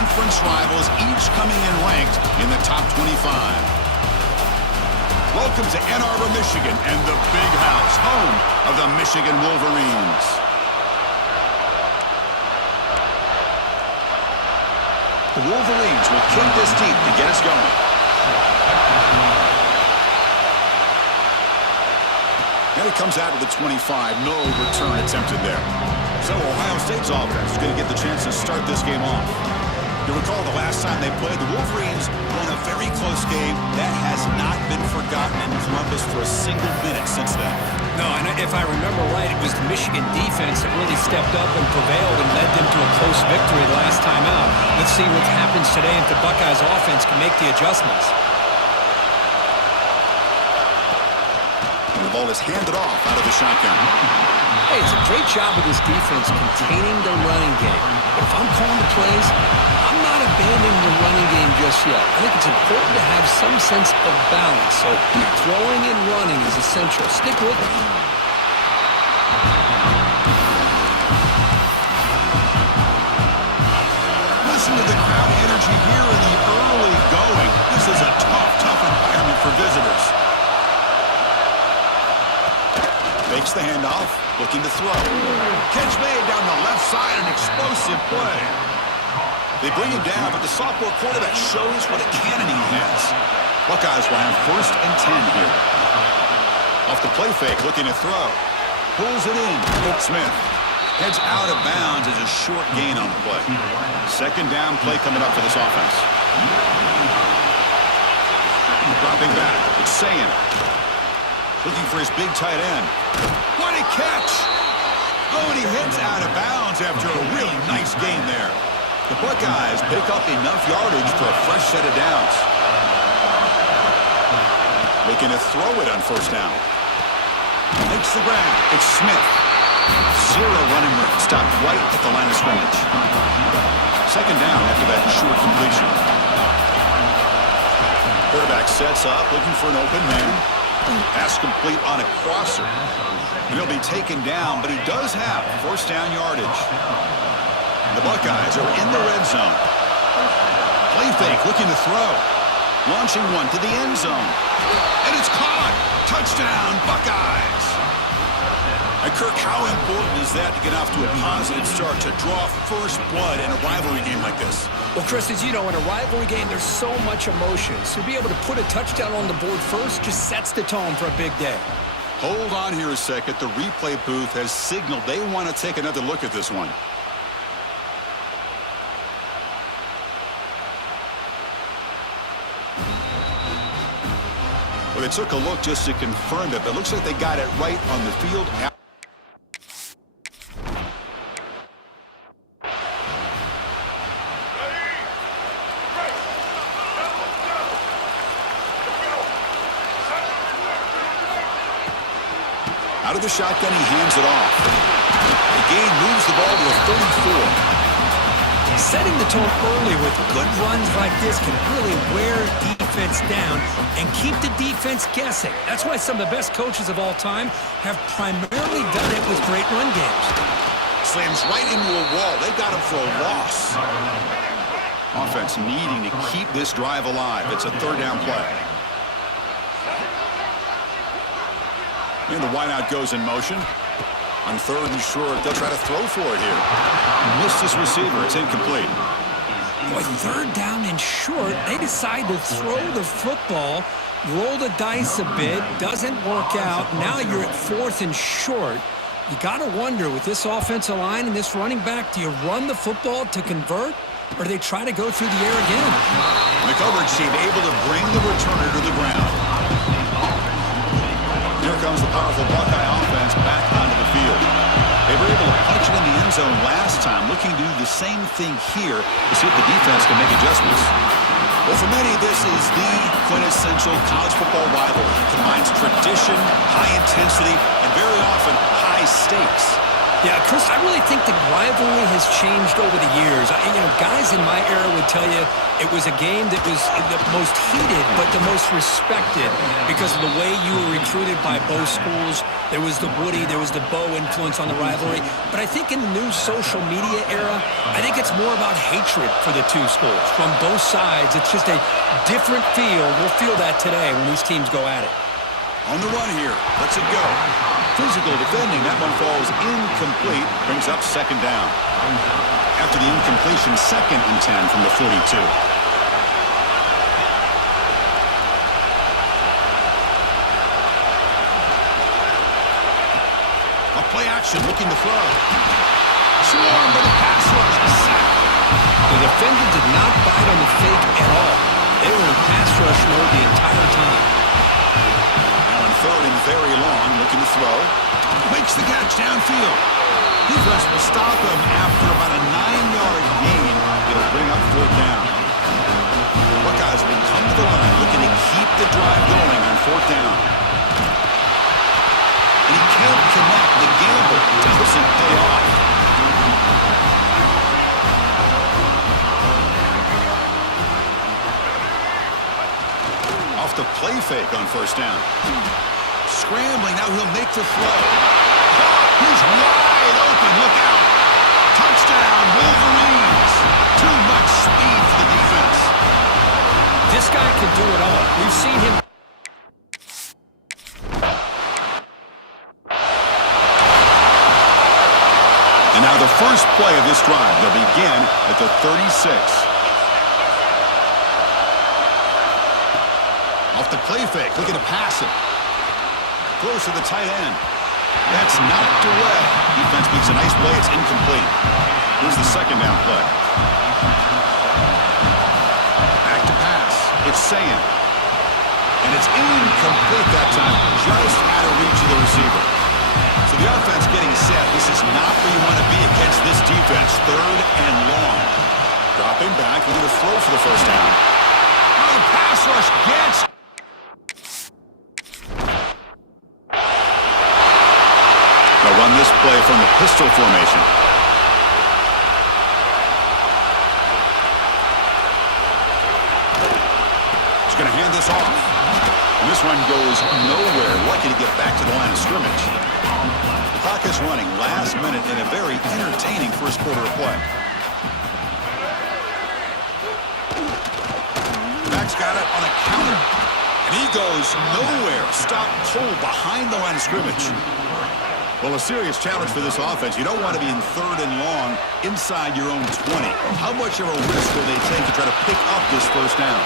conference rivals, each coming in ranked in the top 25. Welcome to Ann Arbor, Michigan, and the Big House, home of the Michigan Wolverines. The Wolverines will kick this deep to get us going. And it comes out to the 25. No return attempted there. So Ohio State's offense is going to get the chance to start this game off. You recall the last time they played, the Wolverines won a very close game. That has not been forgotten in Columbus for a single minute since then. No, and if I remember right, it was the Michigan defense that really stepped up and prevailed and led them to a close victory the last time out. Let's see what happens today if the Buckeyes offense can make the adjustments. And the ball is handed off out of the shotgun. Hey, it's a great job of this defense containing the running game. But if I'm calling the plays, I'm not abandoning the running game just yet. I think it's important to have some sense of balance. So throwing and running is essential. Stick with it. Listen to the crowd energy here in the early going. This is a tough environment for visitors. Fakes the handoff, looking to throw. Catch made down the left side, an explosive play. They bring him down, but the sophomore quarterback shows what a cannon he has. Buckeyes will have 1st and 10 here. Off the play fake, looking to throw. Pulls it in. Smith heads out of bounds as a short gain on the play. 2nd down play coming up for this offense. Dropping back, it's Sayin. Looking for his big tight end. What a catch! Oh, and he heads out of bounds after a really nice gain there. The Buckeyes pick up enough yardage for a fresh set of downs. Looking to throw it on 1st down. Makes the grab. It's Smith. 0 running room. Stopped right at the line of scrimmage. 2nd down after that short completion. Quarterback sets up, looking for an open man. Pass complete on a crosser. He'll be taken down, but he does have 1st down yardage. The Buckeyes are in the red zone. Play fake, looking to throw. Launching one to the end zone. And it's caught. Touchdown, Buckeyes. And Kirk, how important is that to get off to a positive start, to draw first blood in a rivalry game like this? Well, Chris, as you know, in a rivalry game, there's so much emotion. So to be able to put a touchdown on the board first just sets the tone for a big day. Hold on here a second. The replay booth has signaled they want to take another look at this one. Well, they took a look just to confirm it, but it looks like they got it right on the field. Out of the shotgun, he hands it off. The gain moves the ball to a 34. Setting the tone early with good runs like this can really wear defense down and keep the defense guessing. That's why some of the best coaches of all time have primarily done it with great run games. Slams right into a wall. They got him for a loss. Offense needing to keep this drive alive. It's a 3rd down play. And the wideout goes in motion. On 3rd and short, they'll try to throw for it here. Missed his receiver. It's incomplete. Boy, 3rd down and short. They decide to throw the football, roll the dice a bit. Doesn't work out. Now you're at 4th and short. You got to wonder, with this offensive line and this running back, do you run the football to convert, or do they try to go through the air again? The coverage team able to bring the returner to the ground. Here comes the powerful Buckeye offense back onto the field. They were able to punch it in the end zone last time, looking to do the same thing here to see if the defense can make adjustments. Well, for many, this is the quintessential college football rivalry. It combines tradition, high intensity, and very often high stakes. Yeah, Chris, I really think the rivalry has changed over the years. Guys in my era would tell you it was a game that was the most heated but the most respected because of the way you were recruited by both schools. There was the Woody, there was the Bo influence on the rivalry. But I think in the new social media era, I think it's more about hatred for the two schools from both sides. It's just a different feel. We'll feel that today when these teams go at it. On the run here. Lets it go. Physical defending. That one falls incomplete. Brings up second down. After the incompletion, 2nd and 10 from the 42. A play action looking to throw. Swarmed by the pass rush. A sack. The defender did not bite on the fake at all. They were in pass rush mode the entire time. 3rd and very long, looking to throw. Makes the catch downfield. Defense will stop him after about a 9-yard gain. It'll bring up 4th down. Buckeyes will come to the line, looking to keep the drive going on 4th down. And he can't connect. The gamble doesn't pay off. Off the play fake on 1st down. Scrambling, now he'll make the throw. He's wide open, look out. Touchdown, Wolverines. Too much speed for the defense. This guy can do it all. We've seen him. And now the first play of this drive. They'll begin at the 36. Off the play fake, looking to pass it. Throws to the tight end. That's knocked away. Defense makes a nice play. It's incomplete. Here's the 2nd down play. Back to pass. It's Sayan. And it's incomplete that time. Just out of reach of the receiver. So the offense getting set. This is not where you want to be against this defense. 3rd and long. Dropping back. Looking to throw for the 1st down. Oh, the pass rush gets. They'll run this play from the pistol formation. He's going to hand this off. And this one goes nowhere. Lucky to get back to the line of scrimmage. The clock is running last minute in a very entertaining first quarter of play. Max got it on a counter. And he goes nowhere. Stop cold behind the line of scrimmage. Well, a serious challenge for this offense. You don't want to be in 3rd and long inside your own 20. How much of a risk will they take to try to pick up this 1st down?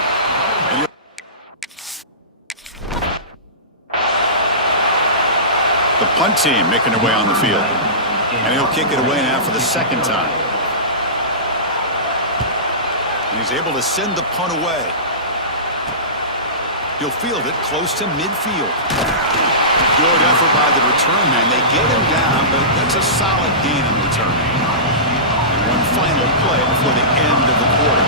The punt team making their way on the field. And he'll kick it away now for the 2nd time. And he's able to send the punt away. He'll field it close to midfield. Good effort by the return man. They get him down, but that's a solid gain on the return. And one final play before the end of the quarter.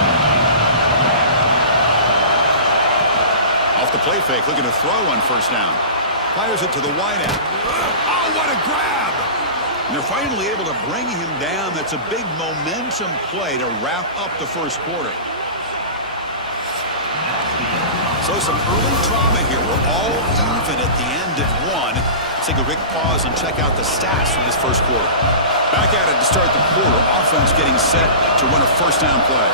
Off the play fake, looking to throw on 1st down. Fires it to the wide end. Oh, what a grab! And they're finally able to bring him down. That's a big momentum play to wrap up the first quarter. So some early drama here. We're all even at the end of one. Let's take a quick pause and check out the stats from this first quarter. Back at it to start the quarter. Offense getting set to run a 1st down play.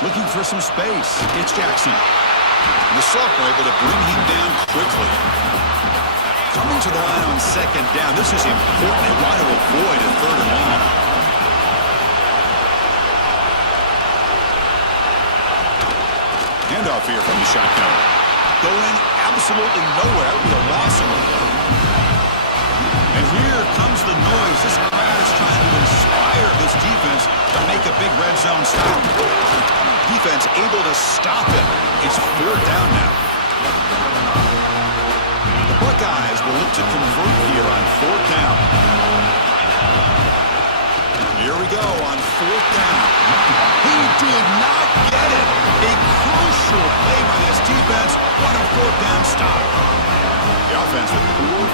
Looking for some space. It's Jackson. And the sophomore able to bring him down quickly. Coming to the line on 2nd down. This is important. They want to avoid a 3rd and long. Handoff here from the shotgun. Going absolutely nowhere. That would be a loss of it. And here comes the noise. This crowd is trying to inspire this defense to make a big red zone stop. Defense able to stop it. It's 4th down now. The Buckeyes will look to convert here on 4th down. Here we go on 4th down. He did not get it. A crucial play by this defense. What a 4th down stop. The offense with 4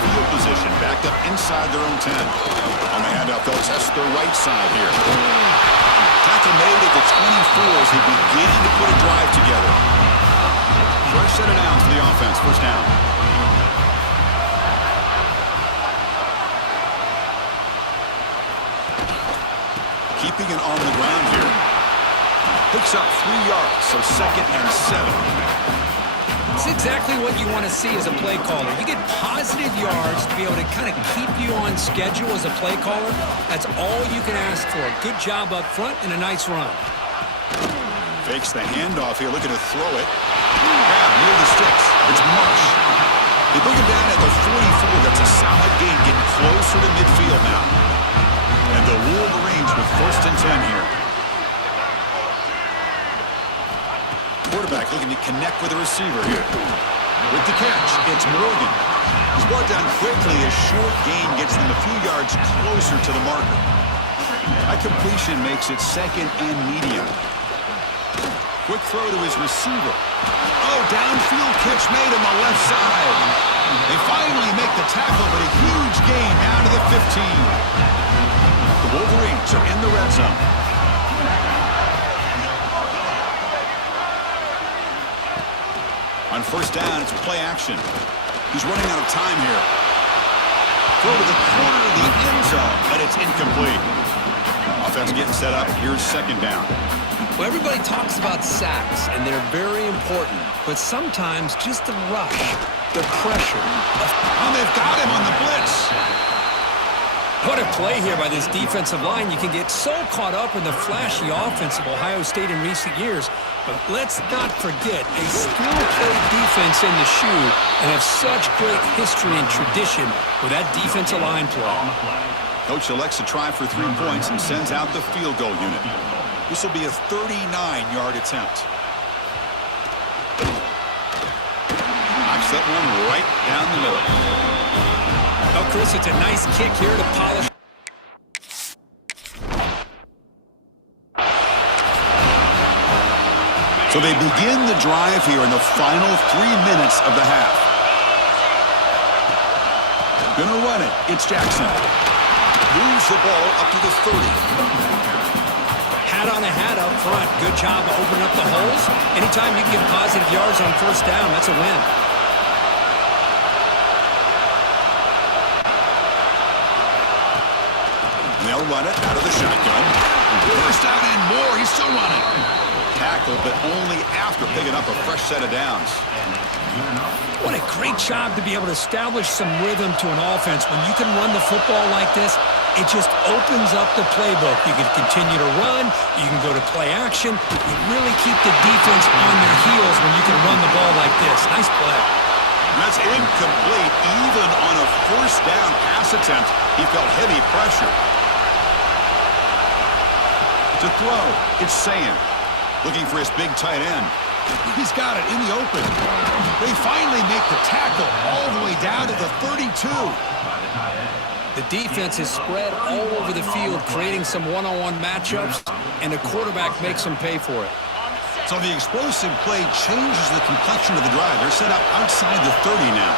backed up inside their own 10. On the handoff, they'll test their right side here. Tackle made at the 24 as they begin to put a drive together. Fresh set of downs for the offense. First down. Keeping it on the ground here. Picks up 3 yards, so 2nd and 7. It's exactly what you want to see as a play caller. You get positive yards to be able to kind of keep you on schedule as a play caller. That's all you can ask for. Good job up front and a nice run. Fakes the handoff here, looking to throw it. Grab near the sticks. It's Marsh. They bring him down at the 44. That's a solid gain, getting closer to midfield now. And the Wolverines with 1st and 10 here. Quarterback looking to connect with the receiver here. With the catch, it's Morgan. He's brought down quickly. A short gain gets them a few yards closer to the marker. That completion makes it 2nd and medium. Quick throw to his receiver. Oh, downfield catch made on the left side. They finally make the tackle, but a huge gain down to the 15. The Wolverines are in the red zone. On 1st down, it's play action. He's running out of time here. Throw to the corner of the end zone, but it's incomplete. Offense getting set up. Here's 2nd down. Well, everybody talks about sacks, and they're very important. But sometimes just the rush, the pressure. And they've got him on the blitz. What a play here by this defensive line. You can get so caught up in the flashy offense of Ohio State in recent years. But let's not forget a skill-played defense in the shoe and have such great history and tradition with that defensive line play. Coach elects to try for 3 points and sends out the field goal unit. This will be a 39-yard attempt. Knocks that one right down the middle. Oh, Chris, it's a nice kick here to polish. So they begin the drive here in the final 3 minutes of the half. Gonna run it. It's Jackson. Moves the ball up to the 30. Hat on a hat up front. Good job of opening up the holes. Anytime you can get positive yards on 1st down, that's a win. They'll run it out of the shotgun. First down and more. He's still running. Tackle, but only after picking up a fresh set of downs. What a great job to be able to establish some rhythm to an offense. When you can run the football like this, it just opens up the playbook. You can continue to run. You can go to play action. You really keep the defense on their heels when you can run the ball like this. Nice play. That's incomplete. Even on a 1st down pass attempt, he felt heavy pressure. To throw, it's Sam. Looking for his big tight end. He's got it in the open. They finally make the tackle all the way down to the 32. The defense is spread all over the field, creating some one-on-one matchups, and the quarterback makes them pay for it. So the explosive play changes the complexion of the drive. They're set up outside the 30 now.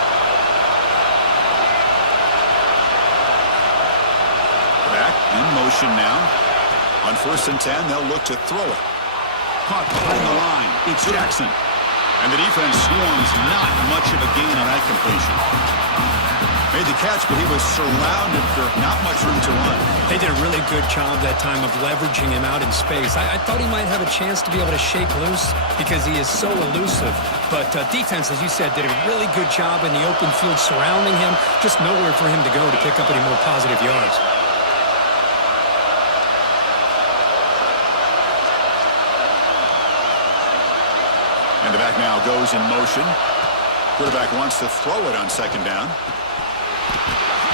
Back in motion now. On 1st and 10, they'll look to throw it. Caught behind the line. It's Jackson. And the defense swarms not much of a gain on that completion. Made the catch, but he was surrounded for not much room to run. They did a really good job that time of leveraging him out in space. I thought he might have a chance to be able to shake loose because he is so elusive. But defense, as you said, did a really good job in the open field surrounding him. Just nowhere for him to go to pick up any more positive yards. And the back now goes in motion. Quarterback wants to throw it on 2nd down.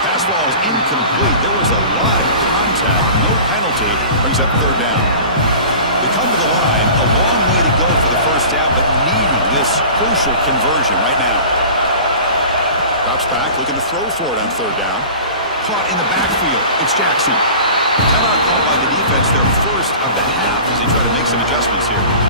Pass ball is incomplete. There was a lot of contact. No penalty. Brings up 3rd down. They come to the line. A long way to go for the 1st down, but needing this crucial conversion right now. Drops back, looking to throw for it on 3rd down. Caught in the backfield. It's Jackson. Timeout called by the defense, their first of the half as they try to make some adjustments here.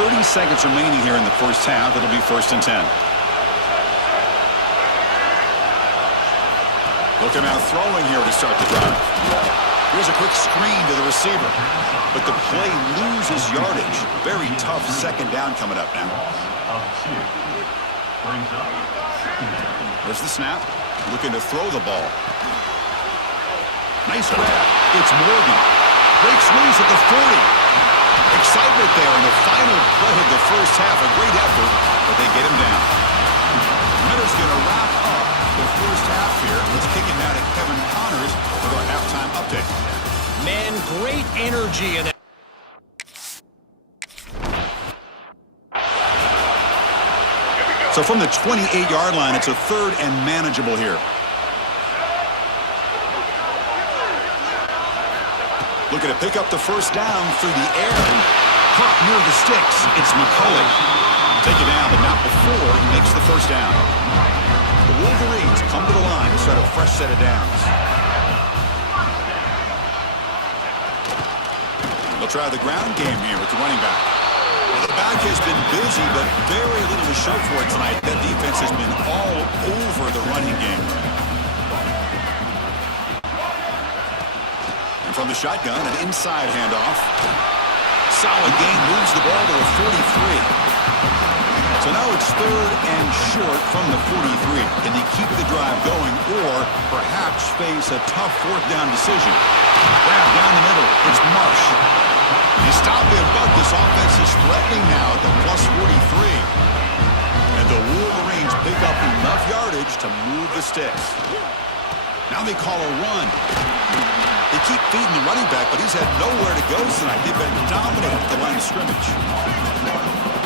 30 seconds remaining here in the first half. It'll be 1st and 10. Looking out throwing here to start the drive. Here's a quick screen to the receiver. But the play loses yardage. Very tough 2nd down coming up now. There's the snap. Looking to throw the ball. Nice grab. It's Morgan. Breaks loose at the 40. Excitement there in the final play of the first half. A great effort, but they get him down. Miller's going to wrap up the first half here. Let's kick it down to Kevin Connors with our halftime update. Man, great energy in that. So from the 28-yard line, it's a 3rd and manageable here. Looking to pick up the first down through the air. Caught near the sticks. It's McCulley. Take it down, but not before he makes the first down. The Wolverines come to the line to start a fresh set of downs. They'll try the ground game here with the running back. Well, the back has been busy, but very little to show for it tonight. That defense has been all over the running game. And from the shotgun, an inside handoff. Solid gain, moves the ball to the 43. So now it's 3rd and short from the 43. Can they keep the drive going or perhaps face a tough 4th down decision? Grab down the middle. It's Marsh. They stop him, but this offense is threatening now at the plus 43. And the Wolverines pick up enough yardage to move the sticks. Now they call a run. They keep feeding the running back, but he's had nowhere to go tonight. They've been dominant at the line of scrimmage.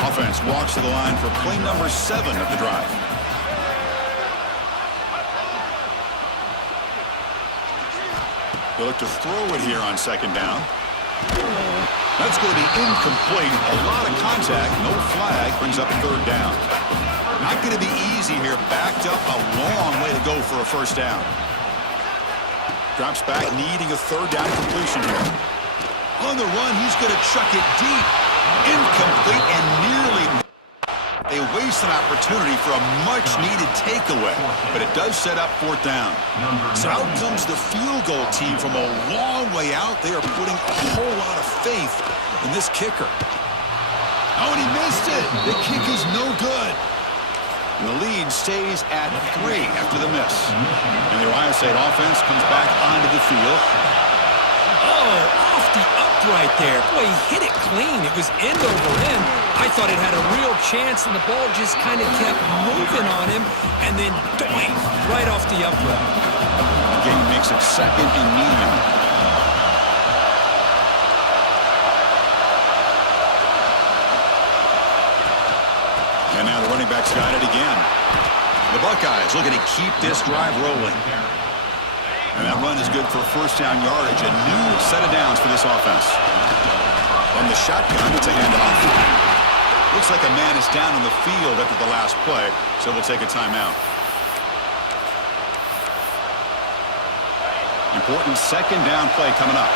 Offense walks to the line for play number 7 of the drive. They look to throw it here on 2nd down. That's going to be incomplete. A lot of contact, no flag, brings up 3rd down. Not going to be easy here. Backed up a long way to go for a first down. Drops back, needing a 3rd down completion here. On the run, he's going to chuck it deep. Incomplete and nearly. They waste an opportunity for a much-needed takeaway, but it does set up 4th down. So out comes the field goal team from a long way out. They are putting a whole lot of faith in this kicker. Oh, and he missed it. The kick is no good. And the lead stays at 3 after the miss. And the Ohio State offense comes back onto the field. Oh, off the upright there. Boy, he hit it clean. It was end over end. I thought it had a real chance, and the ball just kind of kept moving on him, and then doink, right off the upright. The game makes it 2nd and medium. And now the running back's got it again. The Buckeyes looking to keep this drive rolling. And that run is good for first down yardage. A new set of downs for this offense. From the shotgun, it's a handoff. Looks like a man is down on the field after the last play, so we'll take a timeout. Important 2nd down play coming up.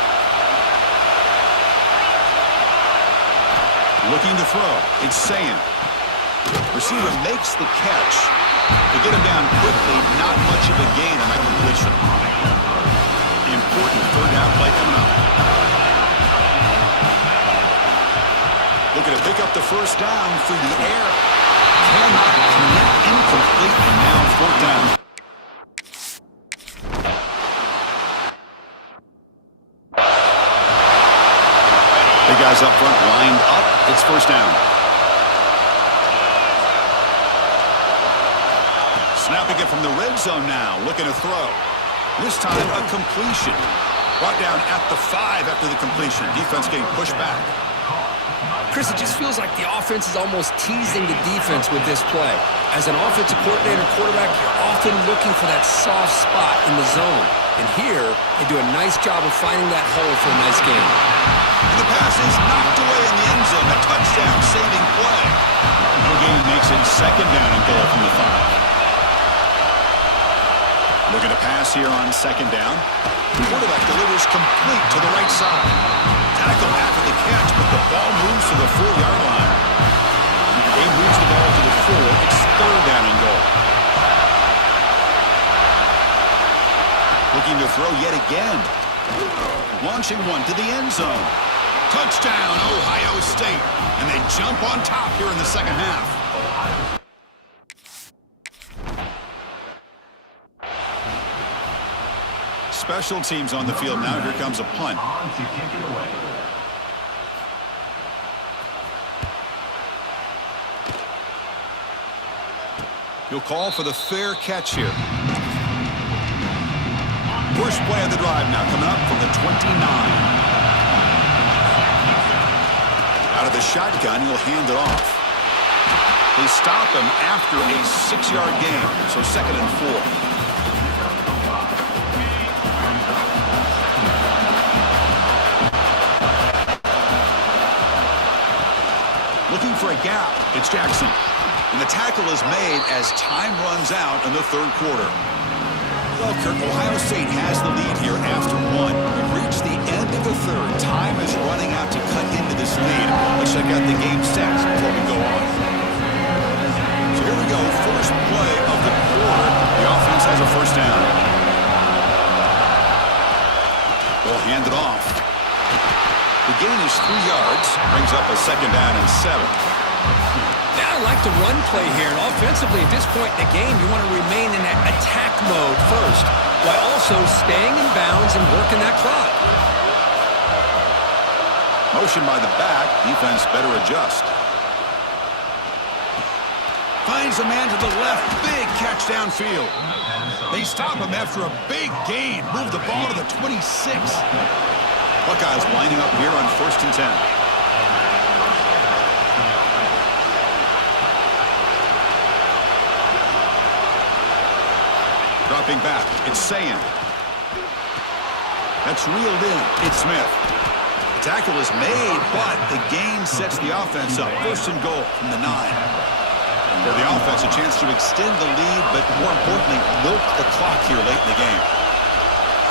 Looking to throw. It's Sayin. Receiver makes the catch. To get him down quickly, not much of a gain on that completion. Important 3rd down play coming up. Looking to pick up the first down through the air. Cannot connect, incomplete, and now 4th down. Big guys up front lined up. It's first down. Snapping it from the red zone now, looking to throw. This time a completion. Brought down at the 5 after the completion. Defense getting pushed back. Chris, it just feels like the offense is almost teasing the defense with this play. As an offensive coordinator, quarterback, you're often looking for that soft spot in the zone. And here, they do a nice job of finding that hole for a nice game. The pass is knocked away in the end zone. A touchdown saving play. No gain makes it 2nd down and goal from the 5. Looking to pass here on 2nd down. The quarterback delivers complete to the right side. Tackle after the catch, but the ball moves to the 4-yard line. throw yet again. Launching one to the end zone. Touchdown, Ohio State. And they jump on top here in the second half. Special teams on the field now. Here comes a punt. He'll call for the fair catch here. First play of the drive now coming up from the 29. Out of the shotgun, he'll hand it off. They stop him after a 6-yard gain, so 2nd and 4. Looking for a gap. It's Jackson. And the tackle is made as time runs out in the third quarter. Well, Kirk, Ohio State has the lead here after 1. We've reached the end of the third. Time is running out to cut into this lead. Let's check out the game stats before we go on. So here we go. First play of the quarter. The offense has a first down. They'll hand it off. The gain is 3 yards. Brings up a 2nd down and 7. Now I like the run play here. And offensively, at this point in the game, you want to remain in that attack mode first, while also staying in bounds and working that clock. Motion by the back. Defense better adjust. Finds a man to the left. Big catch downfield. They stop him after a big gain. Move the ball to the 26. Buckeyes lining up here on 1st and 10. Dropping back, it's Sayan. That's reeled in. It's Smith. The tackle is made, but the gain sets the offense up. 1st and goal from the 9. For the offense, a chance to extend the lead, but more importantly, milk the clock here late in the game.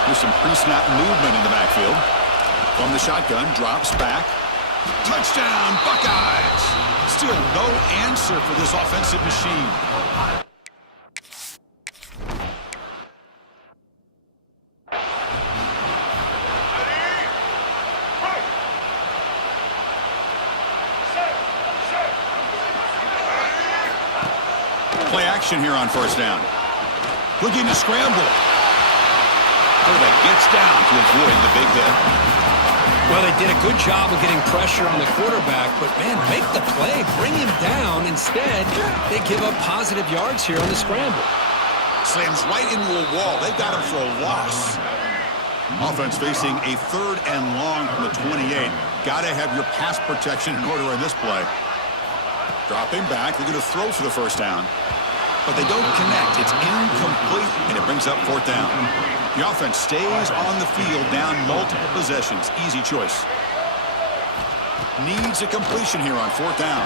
There's some pre-snap movement in the backfield. From the shotgun, drops back. Touchdown, Buckeyes! Still no answer for this offensive machine. Play action here on 1st down. Looking to scramble. Quarterback gets down to avoid the big hit. Well, they did a good job of getting pressure on the quarterback, but, man, make the play, bring him down. Instead, they give up positive yards here on the scramble. Slams right into a wall. They got him for a loss. Offense facing a 3rd and long from the 28. Got to have your pass protection in order in this play. Dropping back, they're going to throw for the 1st down. But they don't connect. It's incomplete, and it brings up 4th down. The offense stays on the field down multiple possessions. Easy choice. Needs a completion here on 4th down.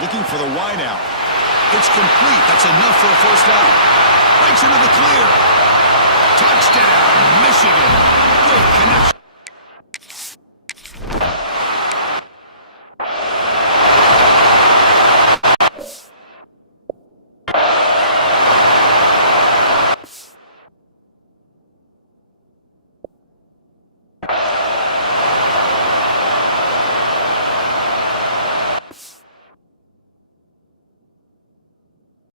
Looking for the wide out. It's complete. That's enough for a 1st down. Breaks into the clear. Touchdown, Michigan. Good connection.